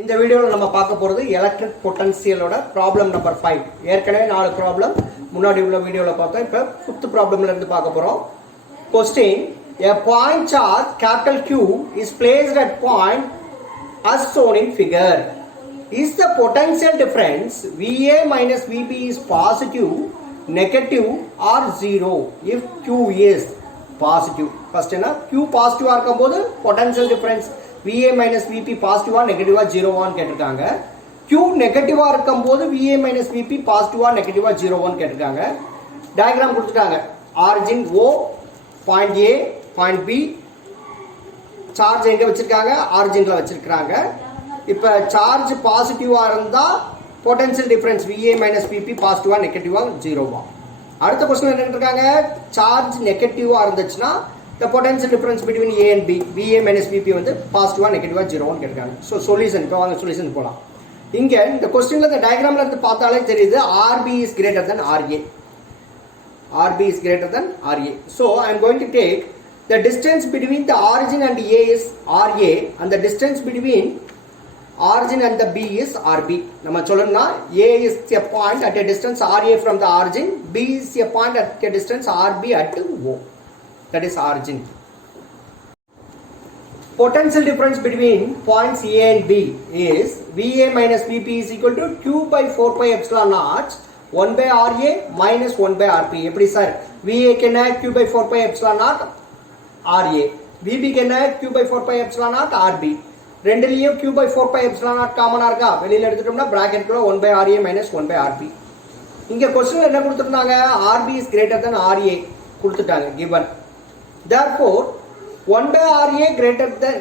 இந்த வீடியோவில் நம்ம பார்க்க போகிறது எலக்ட்ரிக் பொட்டன்சியலோட ப்ராப்ளம் நம்பர் 5. ஏற்கனவே 4 ப்ராப்ளம் முன்னாடி உள்ள வீடியோவில் பார்த்தோம். இப்போ 5th ப்ராப்ளம்ல இருந்து பார்க்க போகிறோம். Question: a point charge capital Q is placed at point as shown in figure. Is the potential difference VA minus VB is positive, negative or zero if Q is positive? First என்ன Q பாசிட்டிவா இருக்கும்போது potential difference VA minus VP பாசிட்டிவா நெகட்டிவா ஜீரோவான்னு கேட்டிருக்காங்க. Q நெகட்டிவா இருக்கும்போது VA minus VP பாசிட்டிவா நெகட்டிவா ஜீரோவான்னு கேட்டிருக்காங்க. டயக்ராம் கொடுத்துட்டாங்க. Origin O, point A, point B, charge எங்க வச்சிருக்காங்க? ஆரிஜின்ல வச்சிருக்காங்க. இப்போ சார்ஜ் பாசிட்டிவா இருந்தா potential difference VA minus VP பாசிட்டிவா நெகட்டிவா ஜீரோவா. அடுத்த क्वेश्चन என்ன கேட்டிருக்காங்க? சார்ஜ் நெகட்டிவா இருந்துச்சுன்னா the potential difference between A and B, VA minus VP வந்து பாசிட்டிவா நெகட்டிவா ஜீரோவான்னு கேட்டிருக்காங்க. ஸோ சொல்யூஷன் இப்போ வாங்க சொல்யூஷன் போகலாம். இங்க இந்த கொஸ்டின்ல இந்த டயக்ராம்ல இருந்து பார்த்தாலே தெரியுது RB is greater than RA. RB is greater than RA. So I am going to take the distance between the origin and A is RA and the distance between origin and the B is RB. நம்ம சொல்லணும்னா A is a point at a distance RA from the origin, B is a point at a distance RB at O. That is origin. Potential difference between points A and B is VA minus VP is equal to Q by 4 pi epsilon naught 1 by RA minus 1 by RP. எப்படி sir? VA can have Q by 4 pi epsilon naught RA. VB can have Q by 4 pi epsilon naught RB. ரெண்டுலயும் Q by 4 pi epsilon naught காமனா இருக்கா? வெளியில எடுத்துட்டோம்னா பிராக்கெட்குள்ள 1 by RA minus 1 by RP. இங்க question என்ன கொடுத்திருந்தாங்க? RB is greater than RA கொடுத்துட்டாங்க given. Therefore 1 by RA greater than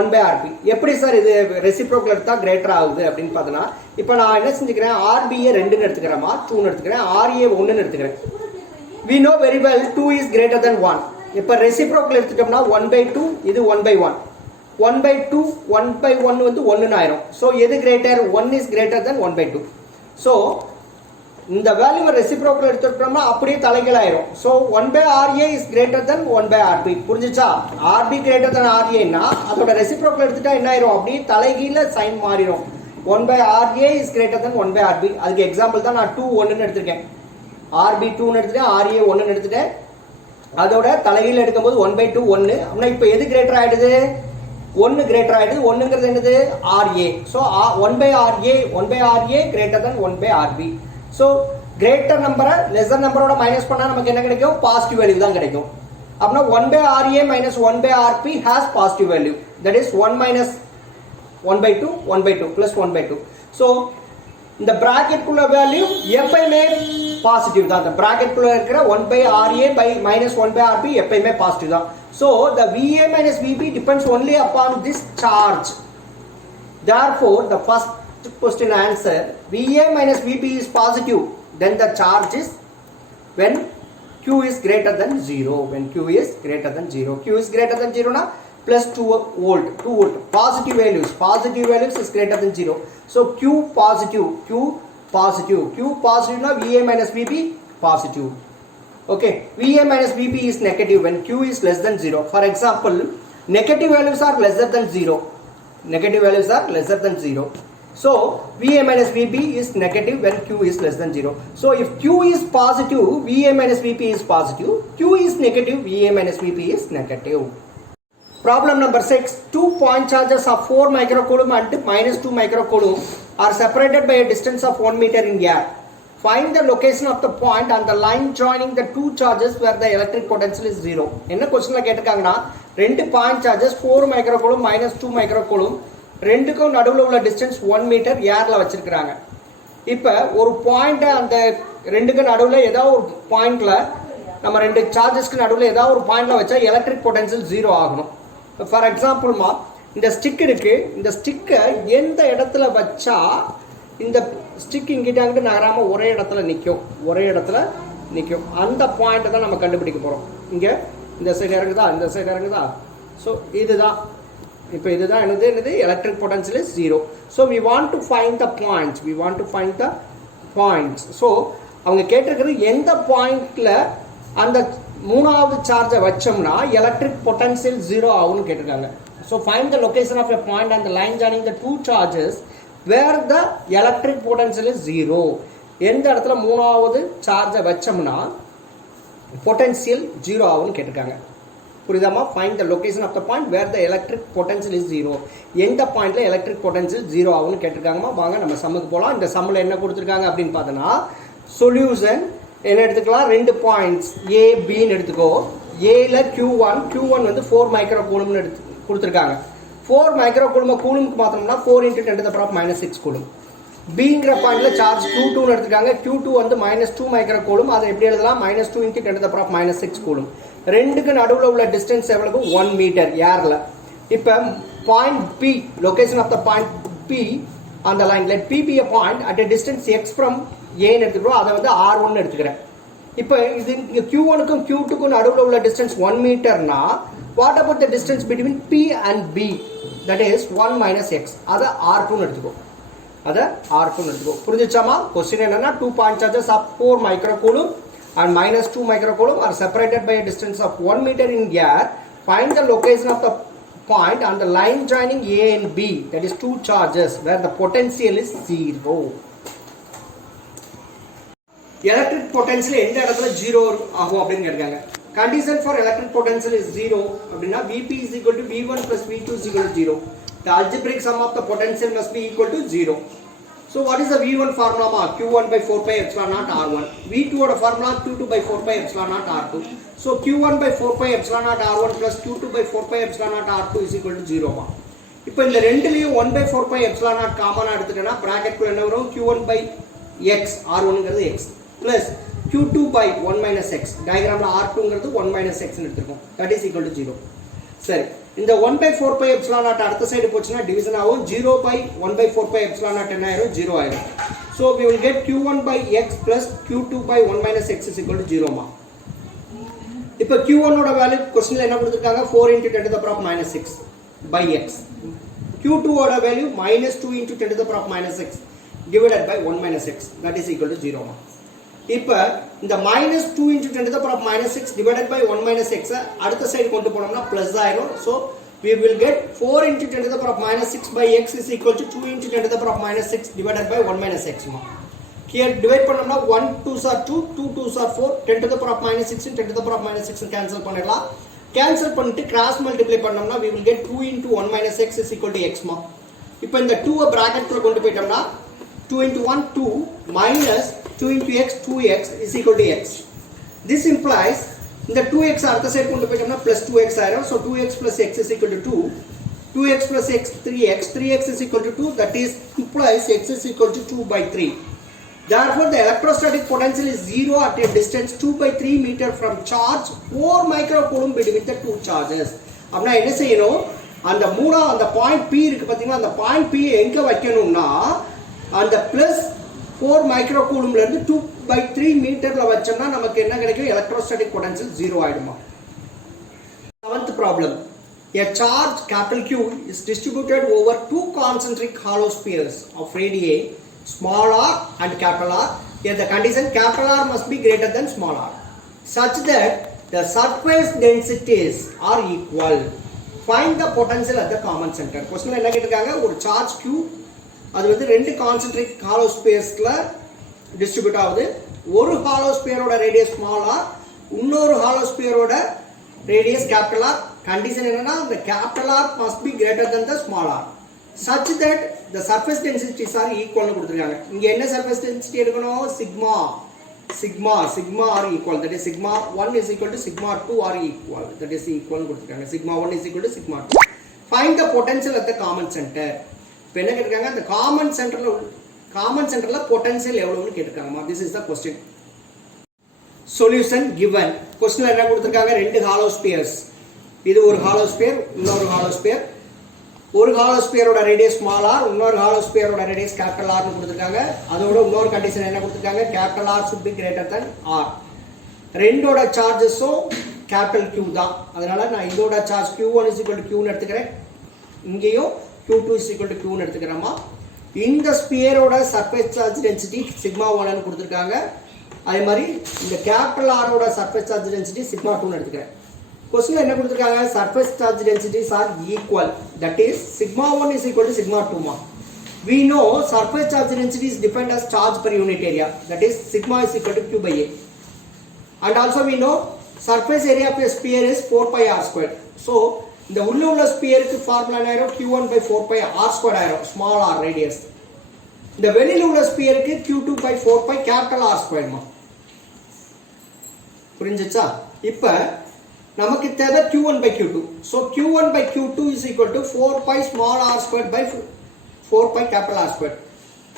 1 by RB. எப்படி sir இது ரெசிப்ரோக்கல் எடுத்தா கிரேட்டர் ஆகுது அப்படின்னு பார்த்தனா, இப்போ நான் என்ன செஞ்சுக்கிறேன்? RB யை 2 ன்னு எடுத்துக்கிறேமா, 2 ன்னு எடுத்துக்கிறேன், RA 1 ன்னு எடுத்துக்கிறேன். We know very well 2 is greater than 1. இப்போ ரெசிப்ரோக்கல் எடுத்துட்டோம்னா 1 by 2 இது 1 by 1. 1 by 2 1 by 1 வந்து 1 ன்னு ஆயிரும். ஸோ எது greater? 1 is greater than 1 by 2. So இந்த வேல்யூவை ரெசிப்ரோக்கல் எடுத்துட்டோம்னா அப்படியே தலைகீழ ஆயிரும். So 1 by RA is greater than 1 by RB. புரிஞ்சுச்சா? RB greater than RA னா அதோட ரெசிப்ரோக்கல் எடுத்துட்டா என்ன ஆயிரும்? அப்படியே தலைகீழ சைன் மாறிடும். 1 by RA is greater than 1 by RB. அதுக்கு எக்ஸாம்பிள் தான் நான் 2 1 ன்னு எடுத்திருக்கேன். RB 2 ன்னு எடுத்துட்டேன், RA 1 ன்னு எடுத்துட்டேன். அதோட தலைகீழ எடுக்கும்போது 1 by 2 1. அப்படின்னா இப்போ எது கிரேட்டர் ஆயிடுது? 1 கிரேட்டர் ஆயிடுது. 1ங்கிறது என்னது? RA. So 1 by RA greater than 1 by RB. So greater நம்பரை லெஸர் நம்பரோட மைனஸ் பண்ணால் நமக்கு என்ன கிடைக்கும்? பாசிட்டிவ் வேல்யூ தான் கிடைக்கும். அப்படின்னா 1 by RA minus 1 by RP has positive value. That is 1 minus 1 by 2, 1 by 2 plus 1 by 2. So இந்த பிராக்கெட்டுக்குள்ள வேல்யூ எப்பயுமே பாசிட்டிவ் தான். இந்த பிராக்கெட்டுக்குள்ள இருக்கிற 1 by RA by minus 1 by RP எப்பயுமே பாசிட்டிவ் தான். So the VA minus VB depends only upon this charge. Therefore the first question answer VA minus VB is positive, then the charge is when Q is greater than 0. When Q is greater than 0, Q is greater than 0 na plus 2 volt positive values is greater than 0. So Q positive na VA minus VB positive. Okay, VA minus VB is negative when Q is less than 0. For example, negative values are lesser than 0. So VA minus VB is negative when Q is less than 0. So if Q is positive, VA minus VP is positive. Q is negative, VA minus VP is negative. Problem number 6. 2 point charges of 4 microcoulomb and minus 2 microcoulomb are separated by a distance of 1 meter in air. Find the location of the point on the line joining the two charges where the electric potential is 0. என்ன क्वेश्चनல கேட்டிருக்காங்கன்னா, ரெண்டு point charges 4 microcoulomb minus 2 microcoulomb ரெண்டுக்கும் நடுவில் உள்ள distance 1 metre ஏர்ல வச்சிருக்காங்க. இப்போ ஒரு point அந்த ரெண்டுக்கு நடுவில் ஏதாவது ஒரு பாயிண்ட்ல நம்ம ரெண்டு சார்ஜஸ்க்கு நடுவில் ஏதாவது ஒரு பாயிண்ட்ல வச்சா எலக்ட்ரிக் பொட்டன்ஷியல் 0 ஆகணும். ஃபார் எக்ஸாம்பிள்மா இந்த ஸ்டிக் இருக்கு. இந்த ஸ்டிக்கை எந்த இடத்துல வச்சா இந்த ஸ்டிக் இங்கிட்ட அங்கிட்டு நகராம ஒரே இடத்துல நிற்கும். அந்த பாயிண்ட்டை தான் நம்ம கண்டுபிடிக்க போறோம். இங்க இந்த சைடு இறங்குதா? ஸோ இதுதான் இப்போ இதுதான் என்னது electric potential is 0. So we want to find the points. So அவங்க கேட்டிருக்கிறது எந்த பாயிண்ட்ல அந்த மூணாவது சார்ஜை வச்சோம்னா எலக்ட்ரிக் பொட்டன்ஷியல் 0 ஆகும்னு கேட்டிருக்காங்க. So find the location of a point on the line joining the two charges where the electric potential is 0. எந்த இடத்துல மூணாவது சார்ஜை வச்சோம்னா பொட்டன்ஷியல் 0 ஆகும்னு கேட்டிருக்காங்க. புரியுதாமா? Find the location of the point where the electric potential is 0. எந்த பாயிண்ட்ல எலக்ட்ரிக் பொட்டன்ஷியல் 0 ஆகும்னு கேட்டிருக்காங்கம்மா. வாங்க நம்ம சம்முக்கு போகலாம். இந்த சம்மில் என்ன கொடுத்துருக்காங்க அப்படின்னு பார்த்தோன்னா சொல்யூஷன் என்ன எடுத்துக்கலாம், 2 பாயிண்ட்ஸ் ஏ பின்னு எடுத்துக்கோ. ஏல Q1 வந்து 4 மைக்ரோ கூலும்னு கொடுத்துருக்காங்க. 4 மைக்ரோ கூலுமை கூலுமுக்கு மாற்றோம்னா 4 × 10⁻⁻6 கூலும். பிங்கிற பாயிண்ட்ல சார்ஜ் Q2ன்னு எடுத்துருக்காங்க. Q2 வந்து -2 மைக்ரோ கூலும். அதை எப்படி எழுதலாம், -2 × 10⁻⁻6 கூலும். ரெண்டுக்கு நடுவில் உள்ள டிஸ்டன்ஸ் எவ்வளவு, 1 மீட்டர் ஏர்ல. இப்போ point P, location of the point P அந்த line, let P be a point at a distance x from ஏன்னு எடுத்துக்கிறோம். அதை வந்து R1 எடுத்துக்கிறேன். இப்போ இது இங்கே Q1க்கும் Q2க்கும் நடுவில் உள்ள டிஸ்டன்ஸ் 1 மீட்டர்னா what about the distance between P and B, that is 1 - x. அதை R2ன்னு எடுத்துக்கோ. அதை R2ன்னு எடுத்துக்கோ. புரிஞ்சிச்சாமா? கொஸ்டின் என்னன்னா 2 point charges of 4 micro coulomb and -2 micro coulomb are separated by a distance of 1 meter in air. Find the location of the point on the line joining A and B, that is 2 charges, where the potential is 0. Electric potential எந்த இடத்துல 0 ஆகும் அப்படின்னு கேட்காங்க. Condition for electric potential is 0 அப்படின்னா Vp is equal to V1 plus V2 is equal to 0. The algebraic sum of the potential must be equal to 0. So what is the V1 formula? Q1/4πε0 R1. V2 oda formula Q2/4πε0 R2. So Q1/4πε0 R1 plus Q2/4πε0 R2 is equal to 0. இப்போ இந்த ரெண்டுலயும் 1/4πε0 காமனா எடுத்துட்டேன்னா bracket குள்ள என்ன வரும், Q1/x R1ங்கிறது x plus Q2/1 - x. டயகிராம்ல R2ங்கிறது 1 - x ன்னு எடுத்துக்கோம். That is equal to 0. சரி, இந்த 1/4πε0 அடுத்த சைடு போச்சுன்னா டிவிஷன் ஆகும். 0/1/4πε0 என்ன ஆயிரும், 0 ஆயிரும். So we will get Q1/x plus Q2/1 - x is equal to 0. இப்போ Q1 ஓட வேல்யூ क्वेश्चनல என்ன கொடுத்திருக்காங்க, 4 × 10⁻⁻6 by x. Q2 ஓட value -2 × 10⁻⁻6 divided by 1 - x, that is equal to 0. இப்போ இந்த -2 × 10⁻⁻6 divided by 1 - x அடுத்த சைடு கொண்டு போனோம்னா பிளஸ் ஆயிரும். So we will get 4 × 10⁻⁻6 by x is equal to 2 × 10⁻⁻6 divided by 1 - x. Here divide பண்ணோம்னா 1 2s are 2, 2 2s are 4, 10⁻⁻6 10⁻⁻6 cancel பண்ணிடலாம். Cancel பண்ணிட்டு cross multiply பண்ணோம்னா we will get 2 × 1 - x is equal to x. இப்போ இந்த 2 bracket குள்ள கொண்டு போய்ட்டோம்னா 2 × 1 2 minus 2 × x 2x is equal to x. This implies இந்த 2x அடுத்த சைடு கொண்டு போய்ட்டோம்னா plus 2x ஆயிரும். So 2x plus x is equal to 2. 2x plus x 3x. 3x is equal to 2. That is implies x is equal to 2/3. Therefore the electrostatic potential is 0 at a distance 2/3 meter from charge 4 microcoulomb between the two charges. அப்படினா என்ன செய்யணும், அந்த அந்த point P இருக்கு பாத்தீங்களா, அந்த point P எங்க வைக்கணும்னா அந்த பிளஸ் 4 மைக்ரோ கூலும்ல இருந்து 2/3 மீட்டர்ல வச்சோம்னா நமக்கு என்ன கிடைக்கும், எலக்ட்ரோஸ்டாட்டிக் பொட்டன்ஷியல் 0 ஆயிடுமா. 7th problem. A charge capital Q is distributed over two concentric hollow spheres of radii small r and capital R. Here the condition capital R must be greater than small r such that the surface densities are equal. Find the potential at the common center. Question என்ன கேட்டிருக்காங்க, ஒரு charge Q அது வந்து ரெண்டு concentric hollow ஸ்பேஸ்ல distribute ஆகுது. ஒரு hollow ஸ்பியரோட ரேடியஸ் ஸ்மால் ஆர், இன்னொரு ஹாலோ ஸ்பியரோட ரேடியஸ் கேபிட்டல் ஆர். கண்டிஷன் என்னன்னா the capital R must be greater than the small r such that the surface densities are equal னு கொடுத்திருக்காங்க. இங்க என்ன surface density எடுக்கணும், sigma are equal, that is sigma 1 is equal to sigma 2 are equal, that is equal னு கொடுத்திருக்காங்க. sigma 1 is equal to sigma 2. Find the potential at the common center. இப்போ என்ன கேட்டிருக்காங்க, அந்த காமன் சென்டர்ல பொட்டன்ஷியல் எவ்வளவுன்னு கேட்டிருக்காங்கம்மா. This is the question. Solution given. கொஸ்டின்ல என்ன கொடுத்திருக்காங்க, ரெண்டு ஹாலோ ஸ்பியர்ஸ். இது ஒரு ஹாலோ ஸ்பியர், இன்னொரு ஹாலோ ஸ்பியர். ஒரு ஹாலோ ஸ்பியரோட ரேடியஸ் ஸ்மால் ஆர், இன்னொரு ஹாலோ ஸ்பியரோட ரேடியஸ் கேபிட்டல் ஆர்னு கொடுத்திருக்காங்க. அதோட இன்னொரு கண்டிஷன் என்ன கொடுத்திருக்காங்க, capital R should be greater than r. ரெண்டோட சார்ஜஸும் கேபிட்டல் Q தான். அதனால நான் இதோட charge Q1 is equal to Q ன்னு எடுத்துக்கிறேன். இங்கேயும் Q2 is equal to Q ன்னு எடுத்துக்கிறோமா. இந்த ஸ்பியரோட சர்ஃபேஸ் சார்ஜ் டென்சிட்டி சிக்மா 1 ன்னு கொடுத்திருக்காங்க. அதே மாதிரி இந்த கேபிட்டல் R ஓட சர்ஃபேஸ் சார்ஜ் டென்சிட்டி சிக்மா 2 ன்னு எடுத்துக்கிறேன். கொஸ்டின்ல என்ன கொடுத்திருக்காங்க surface charge densities are equal, that is sigma 1 is equal to sigma 2 ma. We know surface charge density is defined as charge per unit area, that is sigma is equal to q by a, and also we know surface area of a sphere is 4 pi r squared. So இந்த உள்ள sphere க்கு formula என்ன ஆயிரும் q1 by 4 pi r squared ஆயிரும் small r radius. இந்த வெளியில உள்ள sphere க்கு q2 by 4 pi capital R squared மா. புரிஞ்சுச்சா? இப்போ நமக்கு தேவை q1 by q2. So q1 by q2 is equal to 4 pi small r squared by 4 pi capital R squared.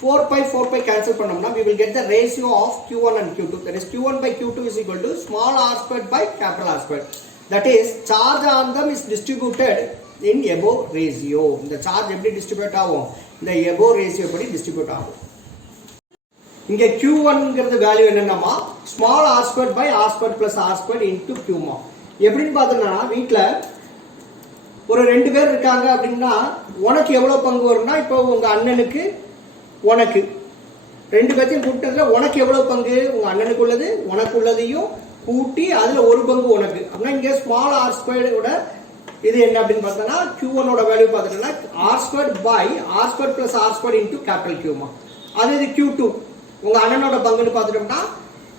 4 pi cancel பண்ணோம்னா we will get the ratio of q1 and q2, that is q1 by q2 is equal to small r squared by capital R squared. That is charge on them is distributed in above ratio. இந்த charge எப்படி distribute ஆகும் இந்த above ratio படி distribute ஆகும். இங்க q1 ங்கிறது value என்னன்னா small r squared by r squared plus r squared into q மா. எப்படின்னு பார்த்தோம்னா வீட்ல ஒரு ரெண்டு பேர் இருக்காங்க அப்படின்னா உனக்கு எவ்வளவு பங்கு வரும்னா இப்போ உங்க அண்ணனுக்கு உனக்கு ரெண்டு பேத்தையும் கூட்டத்துல உனக்கு எவ்வளவு பங்கு உங்க அண்ணனுக்கு உள்ளது உனக்கு உள்ளதையும் கூட்டி அதுல ஒரு பங்கு உனக்கு. அப்படின்னா இங்க ஸ்மால் r ஸ்கொயர்ட் ஓட இது என்ன அப்படினு பார்த்தா q1 ஓட வேல்யூ பார்த்தீங்கன்னா r squared by r squared plus r squared into capital Q மா. அதே இது q2 உங்க அண்ணனோட பங்குன்னு பார்த்துட்டோம்னா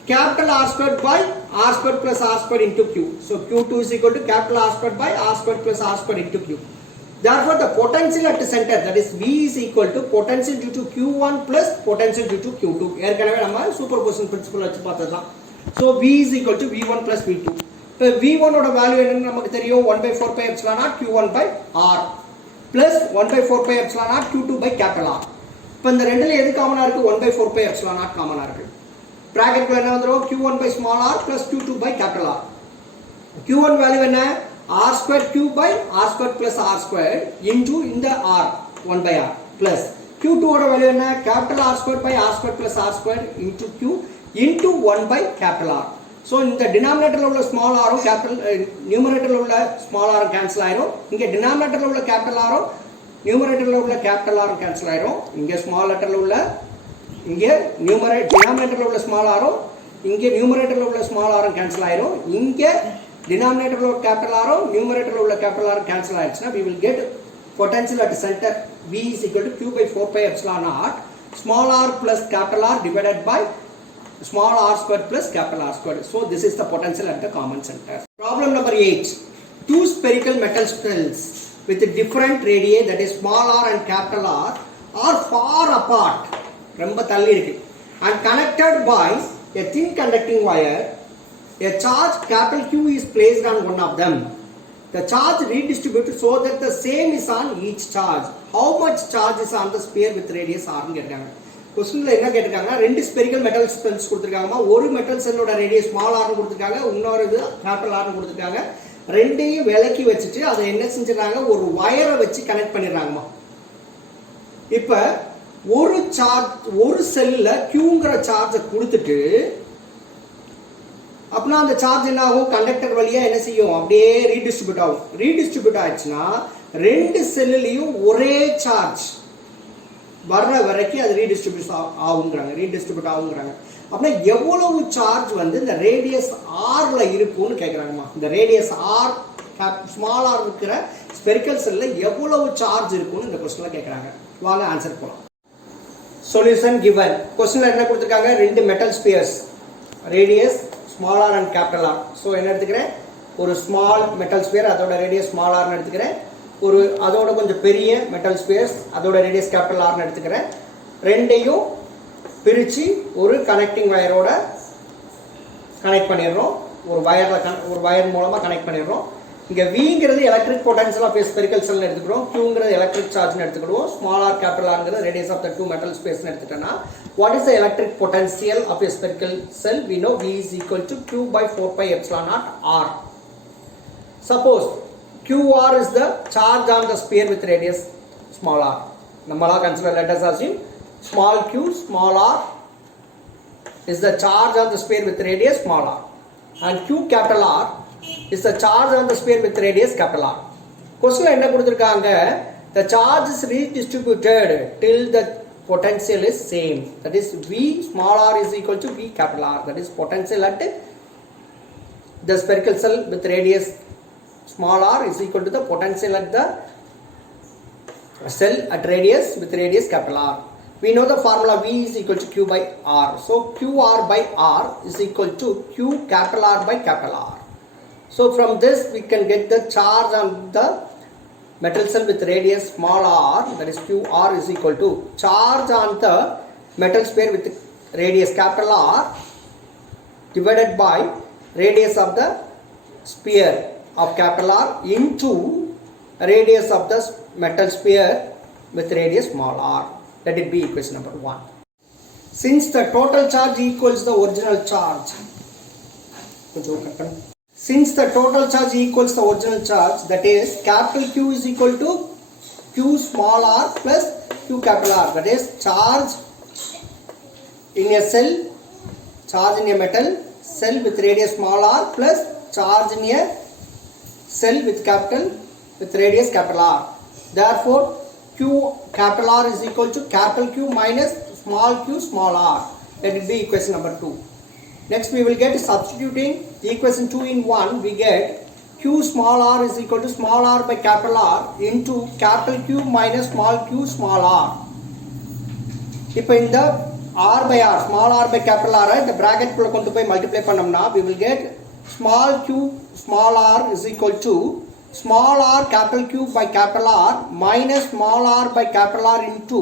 capital R squared by R squared plus R squared into Q. So Q2 is equal to capital R squared by R squared plus R squared into Q. Therefore the potential at the center, that is V is equal to potential due to Q1 plus potential due to Q2. ஏற்கனவே நம்ம superposition principle வச்சு பார்த்ததுதான். So V is equal to V1 plus V2. இப்போ V1 ஓட value என்னன்னு நமக்கு தெரியும் 1 by 4 pi epsilon naught Q1 by R plus 1 by 4 pi epsilon naught Q2 by capital R. இப்போ இந்த ரெண்டுல எது காமனா இருக்கு 1 by 4 pi epsilon naught காமனா இருக்கு. bracket குள்ள என்ன வந்துரும் q1 by small r plus q2 by capital R. q1 value என்ன r squared q by r squared plus r squared into இந்த r 1 by r plus q2 ஓட value என்ன capital R squared by r squared plus r squared into q into 1 by capital R. So இந்த denominatorல உள்ள small r உம் capital numeratorல உள்ள small r cancel ஆயிரும். இங்க denominatorல உள்ள capital r உம் numeratorல உள்ள capital R கேன்சல் ஆயிரும். இங்க small letterல உள்ள இங்க denominatorல உள்ள small r இங்க numeratorல உள்ள small r கேன்சல் ஆயிரும். இங்க denominatorல உள்ள capital r numeratorல உள்ள capital R கேன்சல் ஆயிடுச்சுனா we will get potential at center V is equal to q by 4 pi epsilon naught small r plus capital R divided by small r squared plus capital R squared. So this is the potential at the common center. Problem number 8. Two spherical metal shells with different radii, that is small r and capital R, are far apart, ரொம்ப தள்ளி இருக்கு, and connected by a thin conducting wire. A charge capital Q is placed on one of them. The charge redistributed so that the same is on each charge. How much charge is on the sphere with radius r னு கேட்டாங்க. क्वेश्चनல என்ன கேட்டிருக்காங்கன்னா ரெண்டு spherical metal cells கொடுத்திருக்காங்கமா. ஒரு metal செல்லோட radius small r னு கொடுத்திருக்காங்க, இன்னொரு இது கேபிட்டல் r னு கொடுத்திருக்காங்க. ரெண்டையும் விலக்கி வச்சிட்டு அதை என்ன செஞ்சிராங்க ஒரு வயரை வச்சு கனெக்ட் பண்ணிராங்கமா. இப்போ ஒரு சார்ஜ் ஒரு செல்ல Qங்கற சார்ஜை கொடுத்துட்டு அப்பனா அந்த சார்ஜ் என்ன ஆகும் கண்டக்டர் வழியா என்ன செய்யும் அப்படியே ரீடிஸ்ட்ரிபியூட் ஆகும். ரீடிஸ்ட்ரிபியூட் ஆச்சுனா ரெண்டு செல்லிலயும் ஒரே சார்ஜ் வர்ற வரைக்கும் அது ரீடிஸ்ட்ரிபியூட் ஆகுங்கறாங்க. அப்பனா எவ்வளவு சார்ஜ் வந்து இந்த ரேடியஸ் r ல இருக்கும்னு கேக்குறாங்கமா. இந்த ரேடியஸ் r ஸ்மால் r இருக்கிற ஸ்பெரிக்கல் செல்ல எவ்வளவு சார்ஜ் இருக்கும்னு இந்த क्वेश्चनல கேக்குறாங்க. வாங்க ஆன்சர் போலாம். Solution given. क्वेश्चनல என்ன கொடுத்திருக்காங்க ரெண்டு metal Spears radius small r and capital R. So என்ன எடுத்துக்கிறேன் ஒரு ஸ்மால் மெட்டல் ஸ்பியர் அதோட ரேடியஸ் small r னு எடுத்துக்கிறேன். ஒரு அதோட கொஞ்சம் பெரிய மெட்டல் ஸ்பியர்ஸ் அதோட ரேடியஸ் கேபிட்டல் R னு எடுத்துக்கிறேன். ரெண்டையும் பிரிச்சு ஒரு கனெக்டிங் வயரோட கனெக்ட் பண்ணிடுறோம். ஒரு வயர் மூலமா கனெக்ட் பண்ணிடுறோம். இங்க Vங்கிறது electric potential of a spherical cell னு எடுத்துக்கிறோம். Qங்கிறது எலக்ட்ரிக் சார்ஜ் னு எடுத்துக்கிறோம். small r capital R ங்கிறது radius of the two metal space னு எடுத்துட்டேனா what is the electric potential of a spherical cell? We know V is equal to q by 4 pi epsilon naught r. Suppose qr is the charge on the sphere with radius small r. நம்மளா consider, let us assume small q small r is the charge on the sphere with radius small r and q capital R is the charge on the sphere with radius capital R. Question என்ன கொடுத்திருக்காங்க the charge is redistributed till the potential is same, that is V small r is equal to V capital R, that is potential at the spherical cell with radius small r is equal to the potential at the cell at radius with radius capital R. We know the formula V is equal to Q by R. So QR by R is equal to Q capital R by capital R. So from this we can get the charge on the metal cell with radius small r, that is QR is equal to charge on the metal sphere with radius capital R divided by radius of the sphere of capital R into radius of the metal sphere with radius small r. Let it be equation number 1. Since the total charge equals the original charge, since the total charge equals the original charge, that is capital Q is equal to Q small r plus Q capital R, that is charge in a cell, charge in a metal cell with radius small r plus charge in a cell with radius capital R. Therefore Q capital R is equal to capital Q minus small q small r. Let it be equation number 2. Next we will get substituting equation 2 in 1, we get Q small r is equal to small r by capital R into capital Q minus small q small r. If in the r by r, small r by capital R, the bracket multiply pannamna, we will get small q small r is equal to small r capital Q by capital R minus small r by capital R into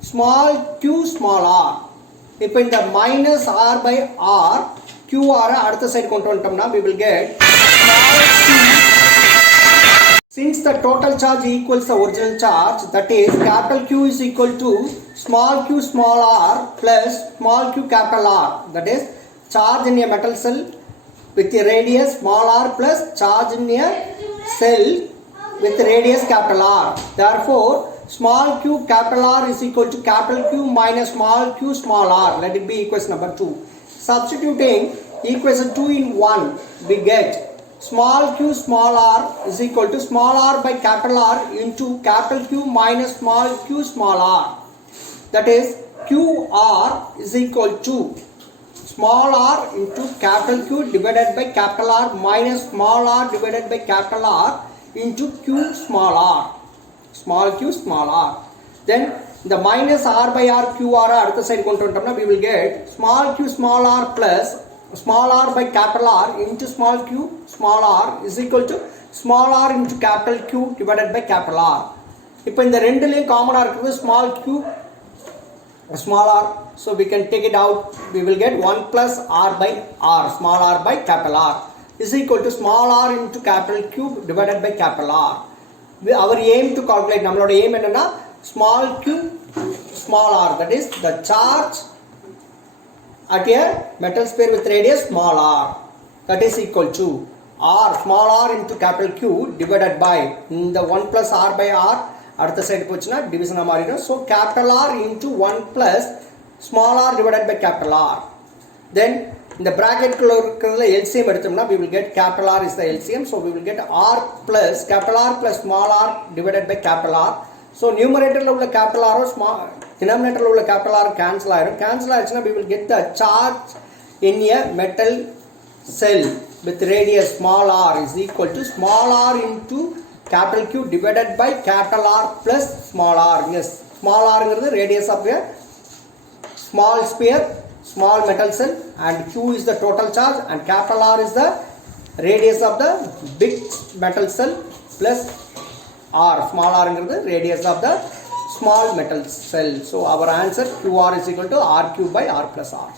small q small r. If in the minus r by r, q r அடுத்த side கொண்டு வந்துட்டோம்னா we will get small q. Since the total charge equals the original charge, that is capital Q is equal to small q small r plus small q capital R, that is charge in a metal cell with a radius small r plus charge in a cell with radius capital R. Therefore small q capital R is equal to capital Q minus small q small r. Let it be equation number 2. Substituting equation 2 in 1, we get small q small r is equal to small r by capital R into capital Q minus small q small r. That is QR is equal to small r into capital Q divided by capital R minus small r divided by capital R into Q small r. Small q small r. Then the minus r by r QR அடுத்த side கொண்டு வந்துட்டோம்னா we will get small q small r plus small r by capital R into small q small r is equal to small r into capital Q divided by capital R. இப்போ இந்த ரெண்டுலயும் காமனா இருக்குது small q small r, so we can take it out. We will get 1 plus r by r, small r by capital R is equal to small r into capital Q divided by capital R. Our aim to calculate, நம்மளோட aim என்னன்னா small q small r, that is the charge at a metal sphere with radius small r, that is equal to r small r into capital Q divided by the 1 plus r by r அடுத்த side போச்சுனா டிவிஷனா மாறிடும். So capital R into 1 plus small r divided by capital R. Then இந்த bracket குள்ள இருக்கிறதுல LCM எடுத்தோம்னா we will get capital R is the LCM, so we will get r plus capital R plus small r divided by capital R. So numeratorல உள்ள capital R small denominatorல உள்ள capital R cancel ஆயிடும். cancel ஆயிடுச்சுனா we will get the charge in a metal cell with radius small r is equal to small r into capital Q divided by capital R plus small r. Yes, small r is radius of a small sphere, small metal cell, and Q is the total charge and capital R is the radius of the big metal cell plus r. Small r is the radius of the small metal cell. So our answer QR is equal to RQ by R plus R.